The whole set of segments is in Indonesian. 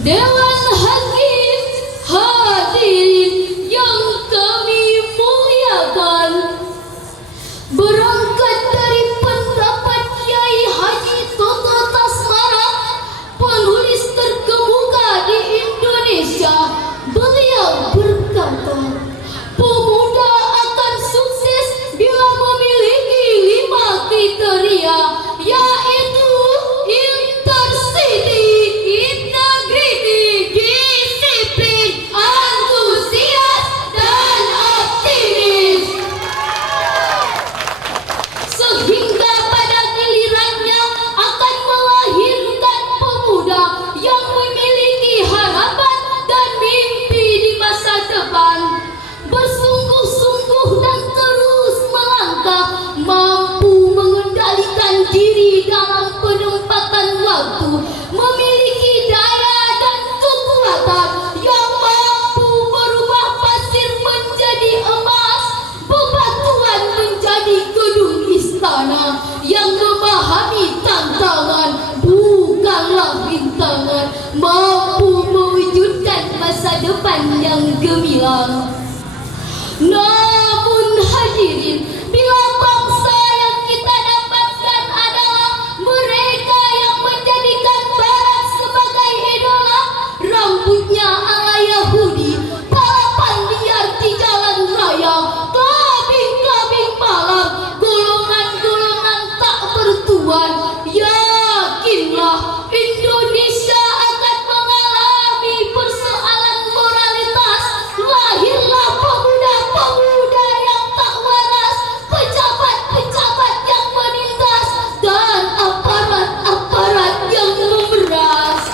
Dewan Hakim, hadirin yang kami muliakan, berangkat dari pendapat Kiai Haji Toto Tasmara, penulis terkemuka di Indonesia, beliau berkata, pemuda akan sukses bila memiliki 5 kriteria, yaitu intersity, integrity, disiplin, antusias, dan optimis. Sehingga pada gilirannya akan melahirkan pemuda yang memiliki harapan dan mimpi di masa depan, bersungguh-sungguh dan terus melangkah, mampu mengendalikan diri dalam penempatan waktu, memiliki daya dan kekuatan yang mampu merubah pasir menjadi emas, bebatuan menjadi gedung istana, yang memahami tantangan bukanlah rintangan, mampu mewujudkan masa depan yang gemilang. Namun hadirin, bila bangsa yang kita dapatkan adalah mereka yang menjadikan Barat sebagai idola, rambutnya ala Yahudi, balapan liar di jalan raya, clubbing malam, golongan-golongan tak bertuan, yakinlah Indonesia akan mengalami persoalan moralitas. Lahirlah pemuda-pemuda yang tak waras, pejabat-pejabat yang menindas, dan aparat-aparat yang memeras.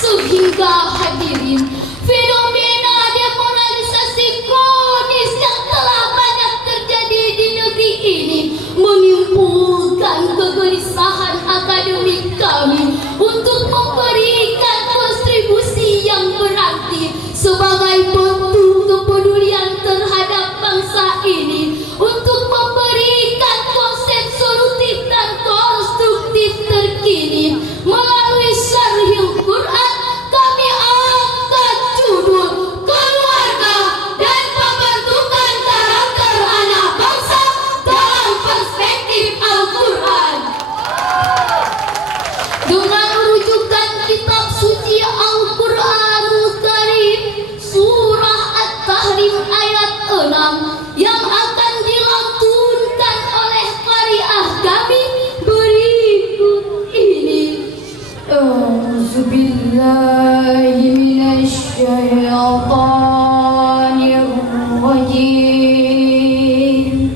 Sehingga hadirin, fenomena demoralisasi kronis yang telah banyak terjadi di negeri ini menimbulkan kegelisahan akademik kami untuk memberikan kontribusi yang berarti sebagai bentuk kepedulian terhadap bangsa ini, untuk memberikan konsep solutif dan konstruktif terkini. Melalui Syarhil Quran, kami angkat judul keluarga dan pembentukan karakter anak bangsa dalam perspektif Al-Quran, dengan rujukan kitab suci Al-Quranul Karim, surah At-Tahrim ayat 6, yang akan dilantunkan oleh qari'ah kami berikut ini. A'udzubillahi minasyaitonir rajim.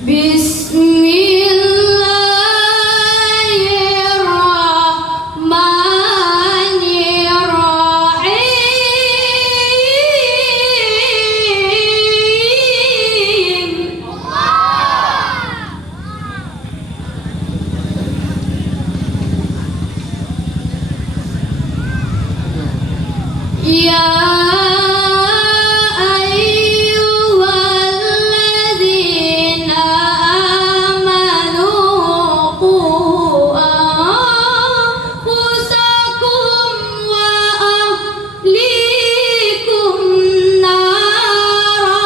Bismillahirrahmanirrahim. Ya ayyuhalladzina amanu qu anfusakum wa ahlikum nara.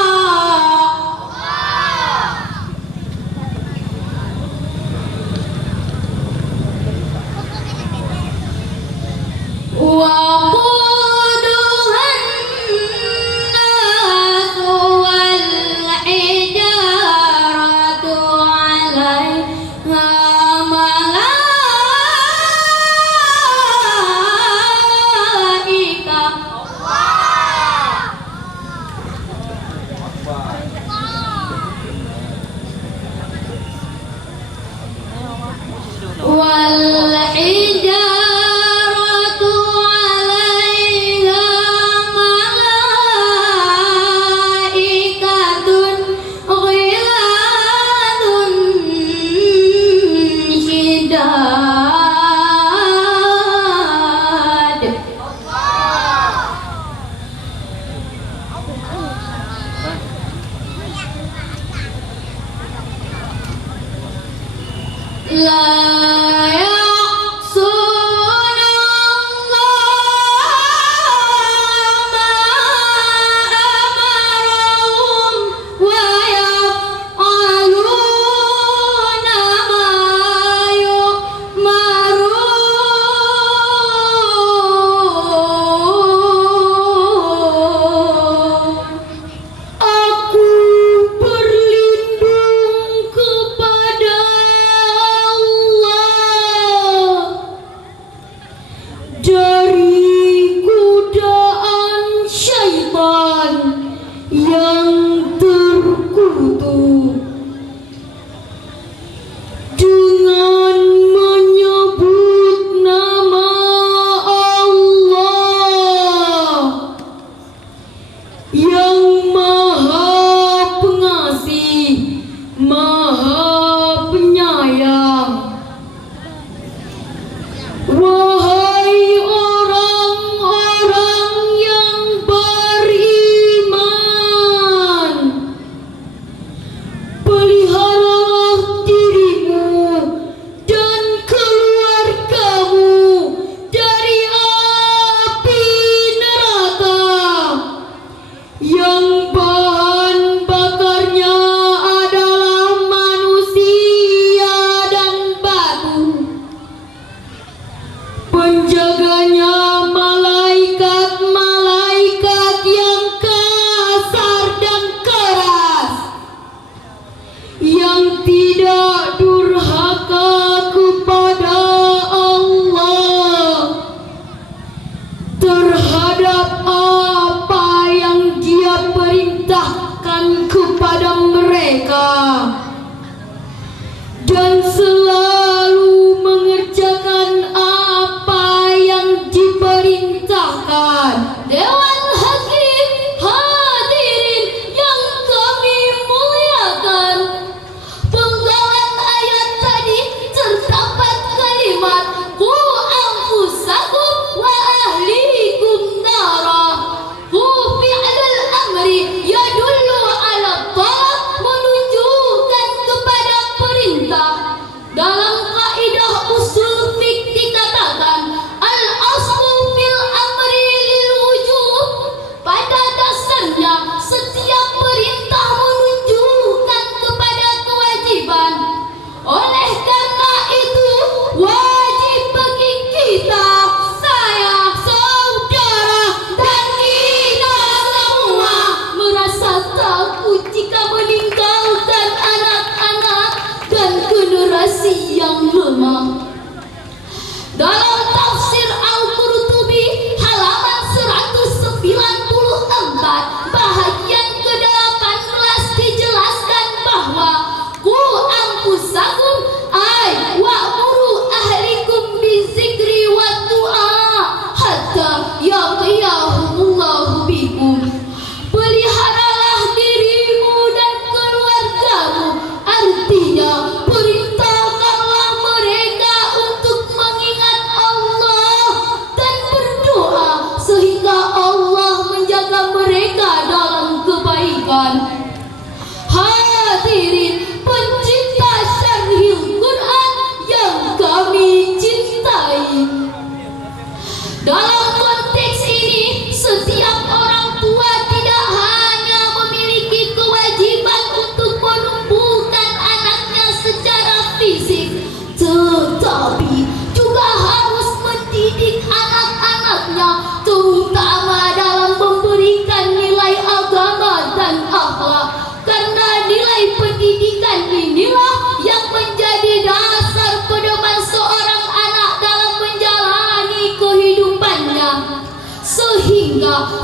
Waquduhan nas wal hijaratu 'alaiha malaika wal hijaratu 'alaiha malaikatun ghiladun syidad.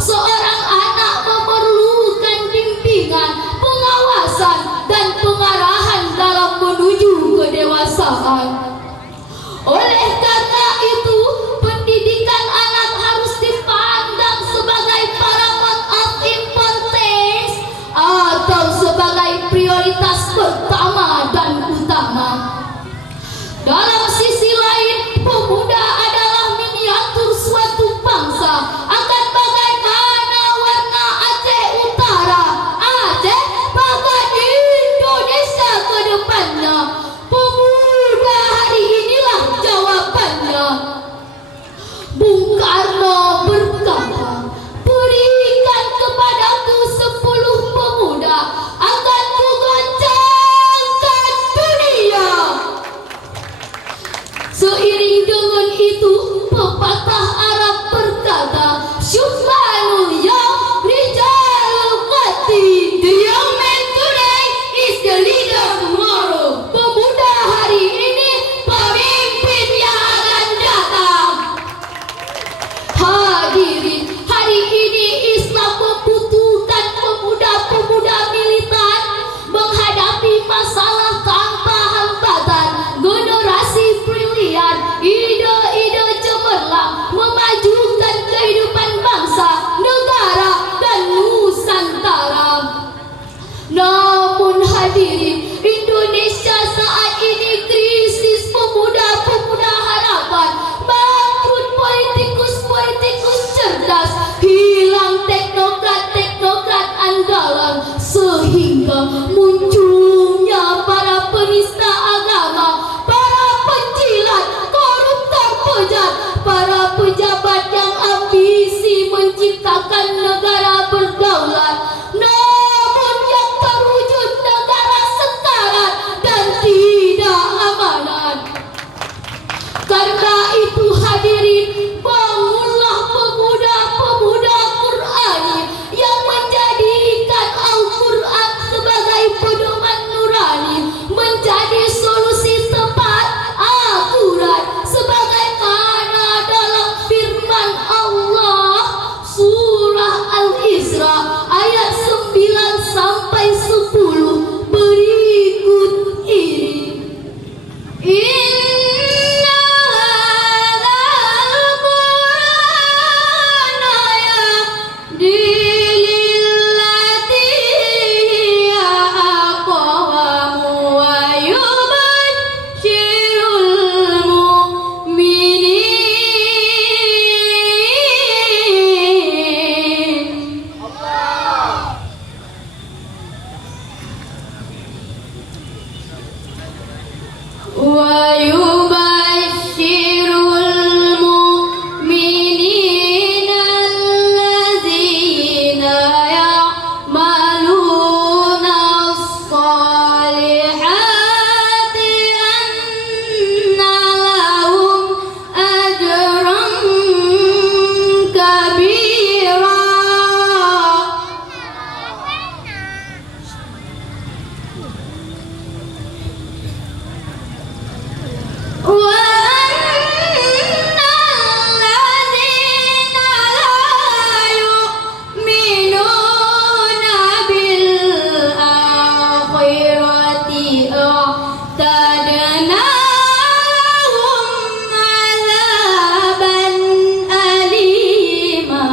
seorang anak memerlukan bimbingan, pengawasan, dan pengarahan dalam menuju kedewasaan. Oleh karena itu, pendidikan anak harus dipandang sebagai paramount of importance atau sebagai prioritas pertama dan utama. Dalam sisi lain, pemuda adalah miniatur suatu bangsa. Akan bagaimana warna Aceh Utara, Aceh, bahkan Indonesia ke depannya, pemuda pepatah Arab berkata, Syukranul yaum rijalul qati. The young man today is the leader tomorrow. Pemuda hari ini pemimpin yang akan datang. Hadirin, hari ini Islam membutuhkan pemuda-pemuda militan menghadapi masalah tanpa hambatan. Generasi brilian, ide-ide cemerlang memajukan kehidupan bangsa, negara, dan Nusantara. Namun hadirin, Indonesia saat ini krisis pemuda-pemuda harapan, bangkrut politikus-politikus cerdas, hilang teknokrat-teknokrat andalan, sehingga munculnya para penista agama, para penjilat, koruptor pejat, para pejabat yang ambisi menciptakan negara berdaulat, namun yang terwujud negara sekarat dan tidak amanat. Karena itu hadirin, bangunlah pemuda-pemuda Qur'ani yang menjadikan Al-Quran sebagai pedoman nurani, menjadi solusi tepat, akurat, sebagaimana dalam firman Allah surah Al-Isra ayat 9 sampai 10 berikut ini. Inna hadzal Qur'ana yahdi lillati hiya aqwam wa yubashshirul mu'minin. Wa yubashshirul mu'minina allazina ya'maluna as-salihati anna lahum ajran kabira. Wa annal ladzina la yu'minuna bil akhirati a'tadna lahum 'adzaban alima.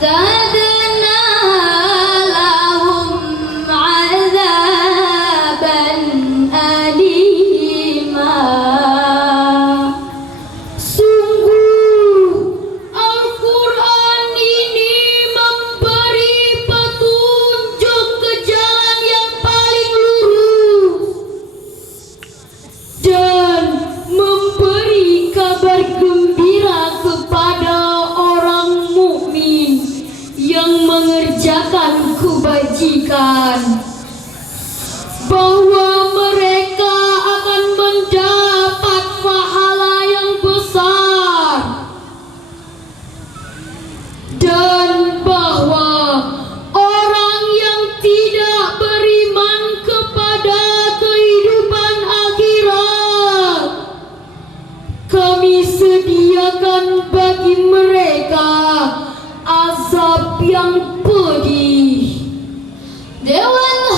أعتدنا لهم عذابا أليما. Sungguh Al-Quran ini memberi petunjuk ke jalan yang paling lurus dan memberi kabar gembira kepada orang mukmin yang mengerjakan kebajikan, bahwa mereka akan mendapat pahala yang besar, dan bahwa orang yang tidak beriman kepada kehidupan akhirat, kami sediakan bagi mereka azab yang pedih. Dewan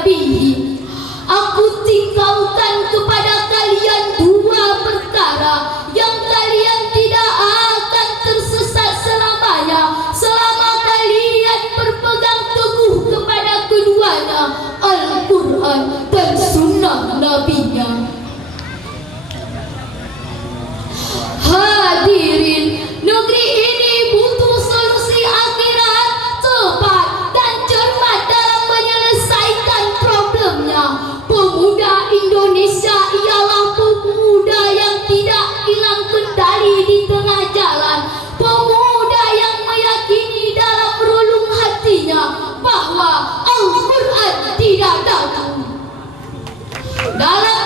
nabihi. Aku tinggalkan kepada kalian dua perkara yang kalian tidak akan tersesat selamanya selama kalian berpegang teguh kepada keduanya, Al-Quran dan sunnah nabinya. Hadirin, negeri ini butuh solusi akhirat cepat dan cermat dalam menyelesaikan problemnya. Pemuda Indonesia ialah pemuda yang tidak hilang kendali di tengah jalan. Pemuda yang meyakini dalam relung hatinya bahwa Al-Quran tidak dagu. Dalam